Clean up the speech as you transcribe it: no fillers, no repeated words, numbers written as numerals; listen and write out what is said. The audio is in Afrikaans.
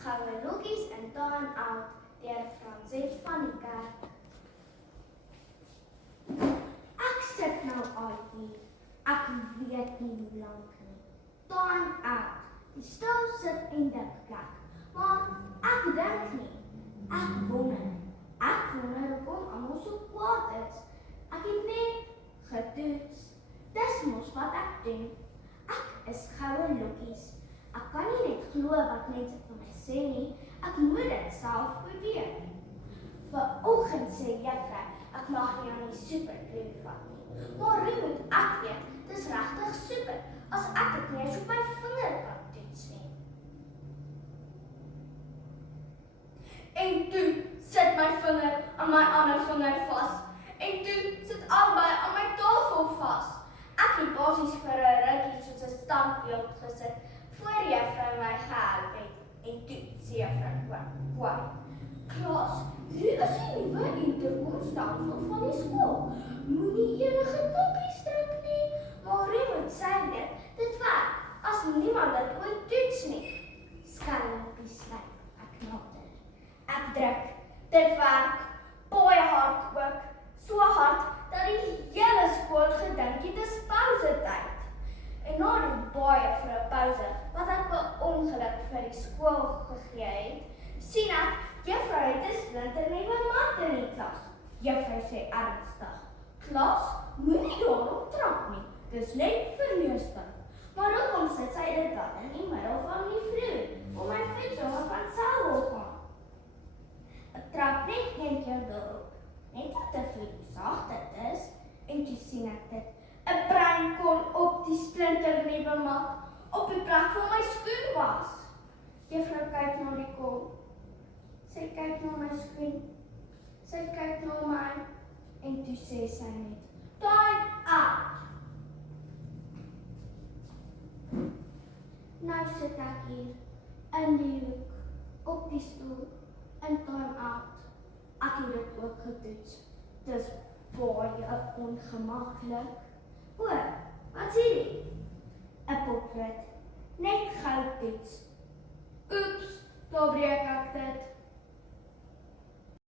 Goue loekies en tuin out deur Franset van die kerk. Ek sit nou al hier. Ek weet nie hoe lank nie. Tuin out. Die stil sit en dink plek. Maar ek dink nie. Ek wonder hoekom almal so kwaad is. Ek het net getoets. Dis mos wat ek doen. Ek is Goue loekies. Ek kan nie net glo wat mense van my sê nie. Ek moet dit self probeer. Vanoggend sê juffrou, ek mag nie aan die superkleur vat nie. Maar hoe moet ek weet? Dis regtig super as ek dit nie eens op my vinger kan toets nie. En toe sit my vinger aan my ander vinger vas. En toe sit albei aan my tafel vas. Ek het basies vir 'n rukkie soos 'n standbeeld gesit voor juffrou my gehelp het. En toe sê juffrou kwaai. Klas, hier is die nuwe interkomstelsel van die skool. Moenie enige knoppies druk nie, maar hoe moet sy dit? Dit werk, as niemand dit ooit toets nie. Skelmpies slyp, ek nader. Ek druk, dit werk, baie hard ook. So hard, dat die hele skool gedink het is pausetyd. En na die baie vir 'n pause, wat ek per ongeluk vir die skool gegee het, sien ek, juffrou het 'n splinternuwe mat in die klas. Juffrou sê ernstig, klas, moenie daarop trap nie, dis net verleestig. Maar hoekom sit sy dit dan in die middel van die vloer, om my fiets sommer van self opgaan? Ek trap net een keer daarop, net dat die vloer sag dit is, en toe sien ek dit, 'n breinkom op die splinternuwe mat, op die plek waar my skoen was. Juffrou kyk na die kom. Sy kyk na my skoen. Sy kyk na my. En toe sê sy net, time out. Nou sit ek hier, in die hoek, op die stoel, in time out. Ek het dit ook getoets. Dis baie ongemaklik. O, wat sê die? 'n potlood, net gou toets. Oeps, daar breek ek